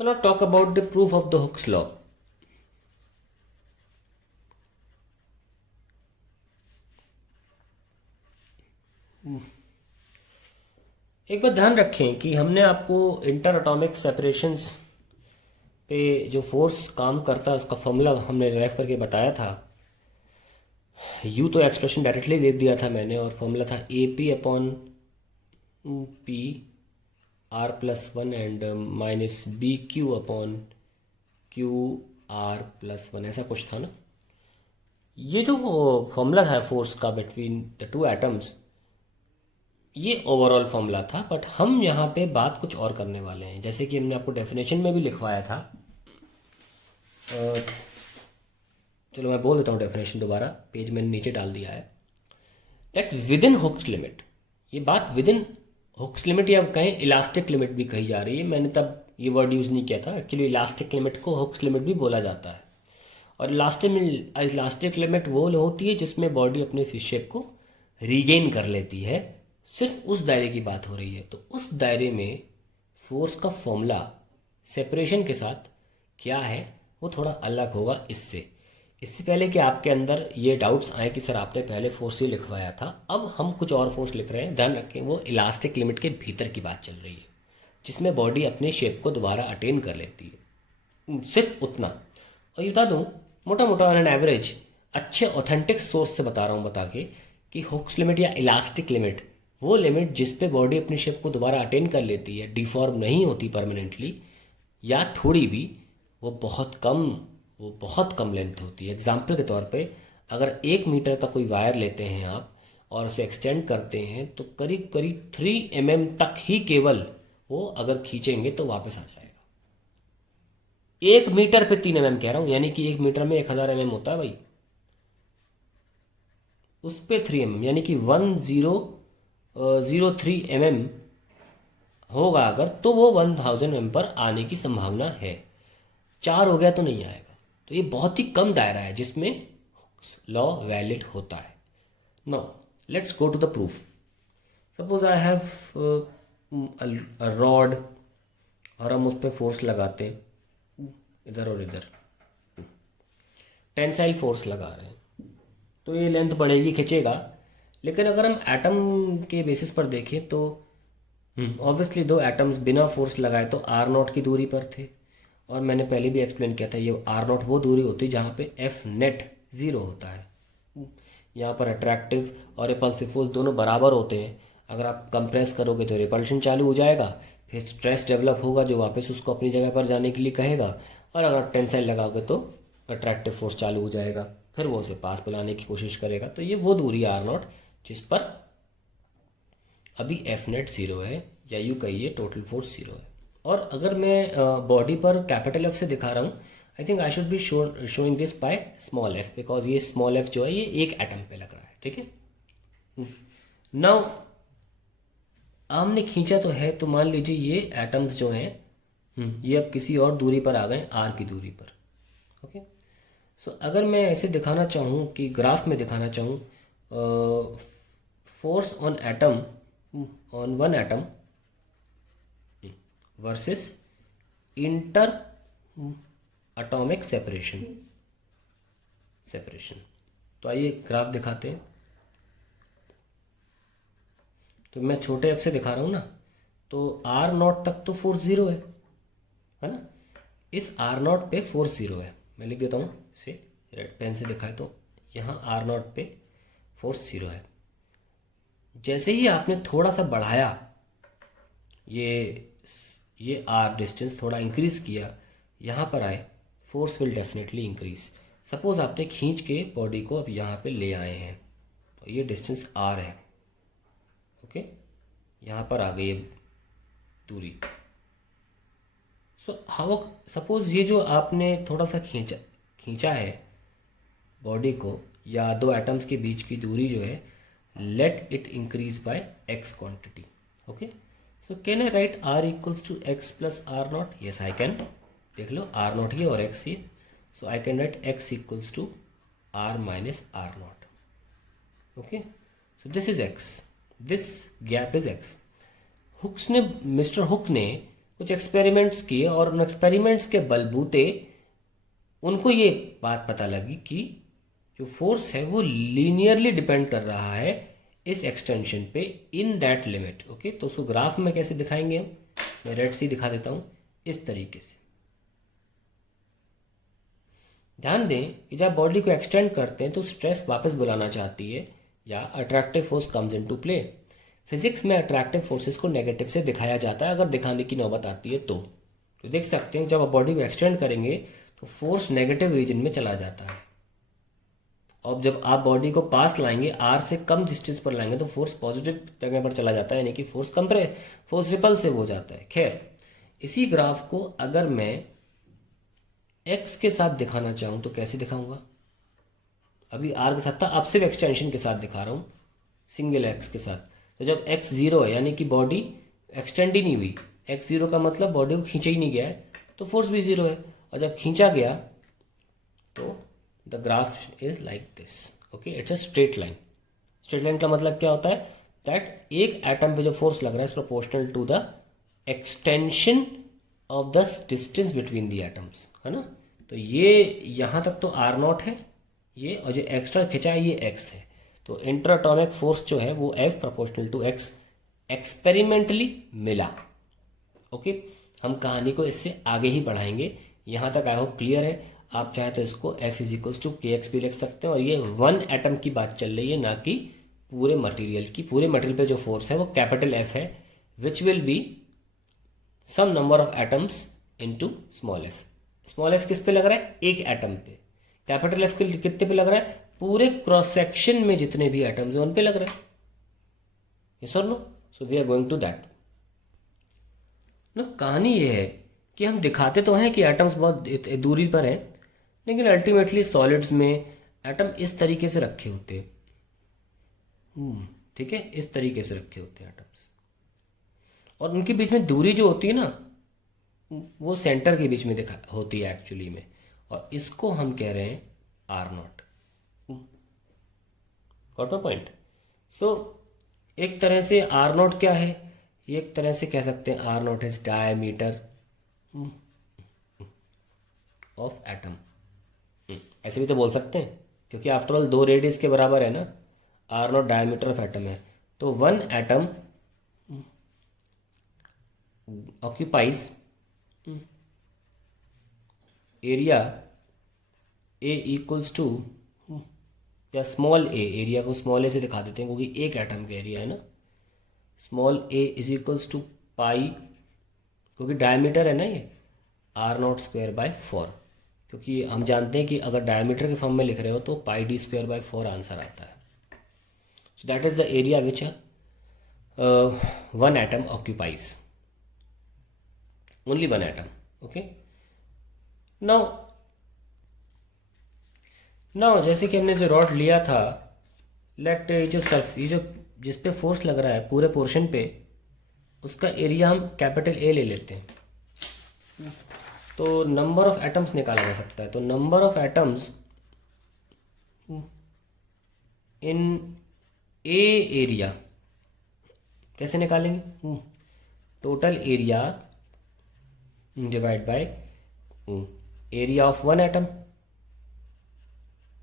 So now talk about the proof of the Hooke's law. एक बात ध्यान रखें कि हमने आपको इंटर एटॉमिक सेपरेशंस पे जो फोर्स काम करता है उसका फॉर्मूला हमने डिराइव करके बताया था। यू तो एक्सप्रेशन डायरेक्टली लिख दिया था मैंने, और फॉर्मूला था A P upon P R plus one and minus B Q upon Q R plus one, ऐसा कुछ था ना। ये जो फॉर्मूला था फोर्स का बिटवीन द टू एटम्स, ये ओवरऑल फॉर्मूला था, बट हम यहाँ पे बात कुछ और करने वाले हैं। जैसे कि हमने आपको डेफिनेशन में भी लिखवाया था। चलो मैं बोल देता हूँ डेफिनेशन दोबारा, पेज मैंने नीचे डाल दिया है। That within Hooke's limit, ये बात विद इन हुक्स लिमिट या कहें इलास्टिक लिमिट भी कही जा रही है। मैंने तब ये वर्ड यूज़ नहीं किया था। एक्चुअली इलास्टिक लिमिट को हुक्स लिमिट भी बोला जाता है। और इलास्टिक लिमिट वो होती है जिसमें बॉडी अपने शेप को रीगेन कर लेती है। सिर्फ उस दायरे की बात हो रही है। तो उस दायरे में फोर्स का फॉर्मूला सेपरेशन के साथ क्या है वो थोड़ा अलग होगा इससे पहले कि आपके अंदर ये डाउट्स आए कि सर आपने पहले फोर्स ही लिखवाया था, अब हम कुछ और फोर्स लिख रहे हैं। ध्यान रखें वो इलास्टिक लिमिट के भीतर की बात चल रही है, जिसमें बॉडी अपने शेप को दोबारा अटेन कर लेती है, सिर्फ उतना। और ये बता दूँ मोटा मोटा ऑन एन एवरेज, अच्छे ऑथेंटिक सोर्स से बता रहा हूँ बता के, कि हुक्स लिमिट या इलास्टिक लिमिट वो लिमिट जिस पे बॉडी अपनी शेप को दोबारा अटेन कर लेती है, डिफॉर्म नहीं होती परमानेंटली या थोड़ी भी, वो बहुत कम लेंथ होती है। एग्जाम्पल के तौर पे अगर 1 मीटर का कोई वायर लेते हैं आप और उसे एक्सटेंड करते हैं तो करीब करीब 3 mm तक ही केवल वो अगर खींचेंगे तो वापस आ जाएगा। 1 मीटर पे 3 mm कह रहा हूँ, यानी कि 1 मीटर में 1000 mm होता है भाई। उस पे 3 mm यानी कि 1003 mm होगा अगर, तो वो 1000 mm पर आने की संभावना है। 4 हो गया तो नहीं आएगा। तो ये बहुत ही कम दायरा है जिसमें लॉ वैलिड होता है। Now let's go to the proof. Suppose I have a rod और हम उस पर फोर्स लगाते हैं इधर और इधर, टेंसाइल फोर्स लगा रहे हैं, तो ये लेंथ बढ़ेगी, खिंचेगा। लेकिन अगर हम एटम के बेसिस पर देखें तो ऑब्वियसली दो एटम्स बिना फोर्स लगाए तो आर नॉट की दूरी पर थे। और मैंने पहले भी एक्सप्लेन किया था, ये आर नॉट वो दूरी होती है जहाँ पे एफ नेट 0 होता है। यहाँ पर अट्रैक्टिव और रिपल्सिव फोर्स दोनों बराबर होते हैं। अगर आप कंप्रेस करोगे तो रिपल्शन चालू हो जाएगा, फिर स्ट्रेस डेवलप होगा जो वापस उसको अपनी जगह पर जाने के लिए कहेगा, और अगर टेंसाइल लगाओगे तो अट्रैक्टिव फोर्स चालू हो जाएगा, फिर वो उसे पास बुलाने की कोशिश करेगा। तो ये वो दूरी आर नॉट जिस पर अभी एफ नेट 0 है, या यूँ कहिए टोटल फोर्स 0 है। और अगर मैं बॉडी पर कैपिटल एफ से दिखा रहा हूँ, I think I should be showing this by small F, because ये स्मॉल एफ जो है ये एक एटम पे लग रहा है। ठीक है। नाउ हमने खींचा तो है, तो मान लीजिए ये एटम्स जो हैं ये अब किसी और दूरी पर आ गए, आर की दूरी पर। ओके। सो अगर मैं ऐसे दिखाना चाहूँ कि ग्राफ में दिखाना चाहूँ force on atom, on one atom versus inter atomic separation. तो आइए ग्राफ दिखाते हैं। तो मैं छोटे एफ से दिखा रहा हूँ ना, तो आर नॉट तक तो फोर्स 0 है ना। इस आर नॉट पे फोर्स 0 है। मैं लिख देता हूँ इसे रेड पेन से दिखाए तो, यहाँ आर नॉट पे फोर्स 0 है। जैसे ही आपने थोड़ा सा बढ़ाया, ये आर डिस्टेंस थोड़ा इंक्रीज किया, यहाँ पर आए, force will definitely increase. Suppose आपने खींच के बॉडी को अब यहाँ पे ले आए हैं, तो ये डिस्टेंस आर है। ओके, यहाँ पर आ गई ये दूरी। सो हाउ सपोज ये जो आपने थोड़ा सा खींचा है बॉडी को, या दो एटम्स के बीच की दूरी जो है, let it increase by X quantity. Okay, so can I write R equals to X plus R naught? Yes I can. देख लो आर नॉट ये और एक्स ये, so I can write X equals to R minus R naught. Okay, so this is X, this gap is X. Mister Hooke ने कुछ experiments किए और उन एक्सपेरिमेंट्स के बलबूते उनको ये बात पता लगी कि जो फोर्स है वो लीनियरली डिपेंड कर रहा है इस एक्सटेंशन पे इन दैट लिमिट। ओके, तो उसको ग्राफ में कैसे दिखाएंगे हम, मैं रेड सी दिखा देता हूँ इस तरीके से। ध्यान दें कि जब बॉडी को एक्सटेंड करते हैं तो स्ट्रेस वापस बुलाना चाहती है या attractive force comes into play. Physics में अट्रैक्टिव फोर्सेस को नेगेटिव से दिखाया जाता है अगर दिखाने की नौबत आती है तो देख सकते हैं जब आप बॉडी को एक्सटेंड करेंगे तो फोर्स नेगेटिव रीजन में चला जाता है, और जब आप बॉडी को पास लाएंगे, आर से कम डिस्टेंस पर लाएंगे, तो फोर्स पॉजिटिव जगह पर चला जाता है, यानी कि फोर्स रिपल्सिव हो जाता है। खैर, इसी ग्राफ को अगर मैं एक्स के साथ दिखाना चाहूँ तो कैसे दिखाऊंगा? अभी आर के साथ था, अब सिर्फ एक्सटेंशन के साथ दिखा रहा हूँ, सिंगल एक्स के साथ। तो जब एक्स जीरो है यानी कि बॉडी एक्सटेंड ही नहीं हुई, एक्स जीरो का मतलब बॉडी को खींचा ही नहीं गया है, तो फोर्स भी जीरो है। और जब खींचा गया तो the graph is like this. Okay, it's a straight line. Straight line का मतलब क्या होता है? दैट एक एटम पे जो फोर्स लग रहा है is proportional to the extension of the distance between the atoms, है ना। तो ये यहाँ तक तो आर नॉट है ये, और जो एक्स्ट्रा खिंचा है ये एक्स है। तो इंटरएटॉमिक फोर्स जो है वो F proportional to x experimentally मिला। ओके, हम कहानी को इससे आगे ही बढ़ाएंगे। यहाँ तक आई होप क्लियर है। आप चाहे तो इसको F is equals to k x भी लिख सकते हैं, और ये वन एटम की बात चल रही है, ना कि पूरे मटेरियल की। पूरे मटेरियल पे जो फोर्स है वो कैपिटल एफ है, which will be some number of atoms into small F. Small F किस पे लग रहा है? एक एटम पे। कैपिटल एफ कितने पे लग रहा है? पूरे क्रॉस सेक्शन में जितने भी एटम्स हैं उन पे लग रहा है। यस और no? So we are going to that. No, कहानी ये है कि हम दिखाते तो हैं कि एटम्स बहुत दूरी पर हैं, लेकिन अल्टीमेटली सॉलिड्स में एटम इस तरीके से रखे होते हैं। ठीक है, इस तरीके से रखे होते हैं एटम्स, और उनके बीच में दूरी जो होती है ना, वो सेंटर के बीच में दिखा होती है एक्चुअली में, और इसको हम कह रहे हैं are naught. Got my point? So एक तरह से आर नॉट क्या है? एक तरह से कह सकते हैं are nought is diameter of atom. ऐसे भी तो बोल सकते हैं, क्योंकि आफ्टर ऑल दो रेडियस के बराबर है ना। R nought diameter of atom है, तो one atom occupies area A equals to, या स्मॉल ए, एरिया को स्मॉल ए से दिखा देते हैं क्योंकि एक एटम का एरिया है ना। Small A is equals to pi, क्योंकि डायमीटर है ना ये, आर नॉट स्क्वायर बाय 4, क्योंकि हम जानते हैं कि अगर डायमीटर के फॉर्म में लिख रहे हो तो पाई डी स्क्वायर बाय 4 आंसर आता है। So that is the area which one atom occupies, only one atom. Okay, now जैसे कि हमने जो रॉड लिया था, लेट ये जो जिस पे फोर्स लग रहा है पूरे पोर्शन पे, उसका एरिया हम कैपिटल ए ले लेते हैं, तो नंबर ऑफ एटम्स निकाला जा सकता है। तो number of atoms in a area कैसे निकालेंगे? Total area divide by area of one atom,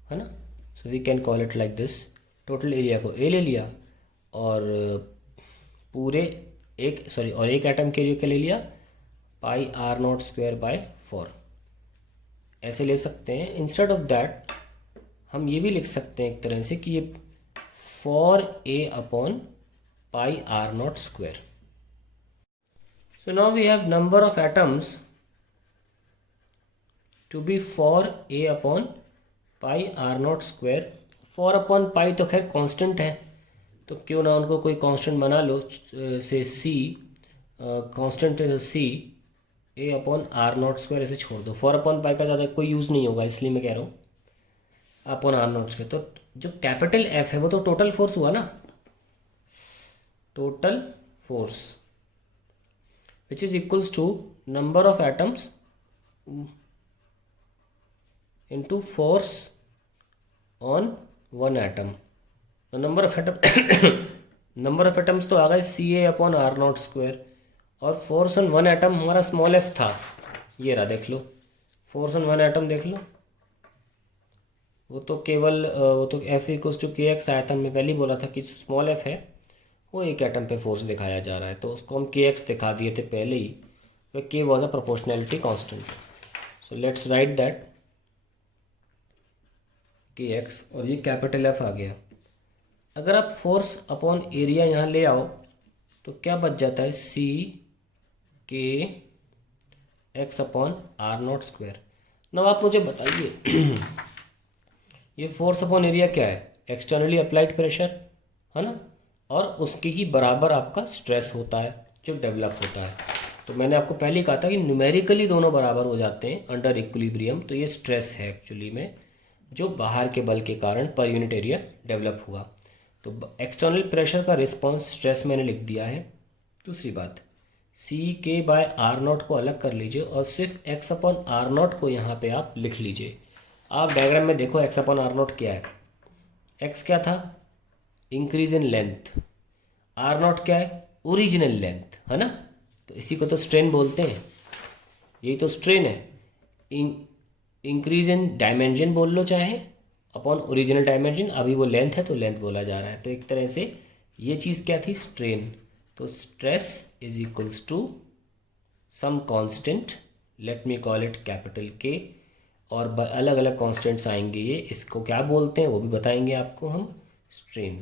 है ना। So we can call it like this. Total area को ए ले लिया, और पूरे एक एटम के एरिया के ले लिया पाई आर नॉट स्क्वायर बाय 4। ऐसे ले सकते हैं। इंस्टेड ऑफ दैट हम ये भी लिख सकते हैं एक तरह से कि ये 4a upon pi r not square. So now we have number of atoms to be 4a upon pi r not square. 4 upon pi तो खैर कांस्टेंट है, तो क्यों ना उनको कोई कांस्टेंट बना लो, say C constant C A upon are not square, ऐसे छोड़ दो। 4 अपॉन पाई का ज़्यादा कोई यूज़ नहीं होगा, इसलिए मैं कह रहा हूँ अपॉन आर नॉट स्क्वायर। तो जो कैपिटल एफ है वो तो टोटल फोर्स हुआ ना, total force which is equals to number of atoms into force on one atom. Number of atoms तो आ गए C A upon are not square, और फोर्स ऑन वन एटम हमारा स्मॉल एफ था, ये रहा देख लो, फोर्स ऑन वन एटम देख लो, वो तो केवल वो तो F equals to k x आयतन में पहले ही बोला था कि स्मॉल एफ है वो एक एटम पे फोर्स दिखाया जा रहा है, तो उसको हम के एक्स दिखा दिए थे पहले ही, वह के was a proportionality constant. So let's write that के एक्स, और ये कैपिटल एफ आ गया। अगर आप फोर्स अपॉन एरिया यहाँ ले आओ तो क्या बच जाता है, C k x upon are not square. अब आप मुझे बताइए ये फोर्स अपॉन एरिया क्या है, एक्सटर्नली अप्लाइड प्रेशर है ना, और उसके ही बराबर आपका स्ट्रेस होता है जो डेवलप होता है। तो मैंने आपको पहले ही कहा था कि न्यूमेरिकली दोनों बराबर हो जाते हैं अंडर इक्विलिब्रियम, तो ये स्ट्रेस है एक्चुअली में जो बाहर के बल के कारण पर यूनिट एरिया डेवलप हुआ। तो एक्सटर्नल प्रेशर का रिस्पॉन्स स्ट्रेस मैंने लिख दिया है। दूसरी बात, सी के बाय आर नॉट को अलग कर लीजिए और सिर्फ एक्स अपॉन आर नॉट को यहाँ पे आप लिख लीजिए। आप डायग्राम में देखो एक्स अपॉन आर नॉट क्या है, एक्स क्या था, increase in length, r nought क्या है, ओरिजिनल लेंथ है ना, तो इसी को तो स्ट्रेन बोलते हैं, यही तो स्ट्रेन है। इंक्रीज इन डायमेंशन बोल लो चाहे, अपॉन ओरिजिनल डायमेंशन, अभी वो लेंथ है तो लेंथ बोला जा रहा है, तो एक तरह से ये चीज़ क्या थी, स्ट्रेन। तो stress is equals to some constant, let me call it capital K, और अलग अलग कांस्टेंट्स आएंगे, ये इसको क्या बोलते हैं वो भी बताएंगे आपको हम, strain.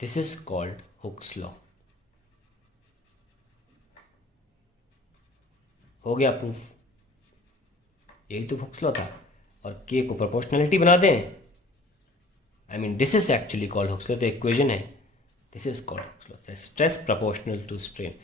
This is called Hooke's law. हो गया प्रूफ, यही तो हुक्स लॉ था। और के को प्रोपोर्शनलिटी बना दें, I mean this is actually called Hooke's law, तो इक्वेशन है, this is called Hooke's law, stress proportional to strain.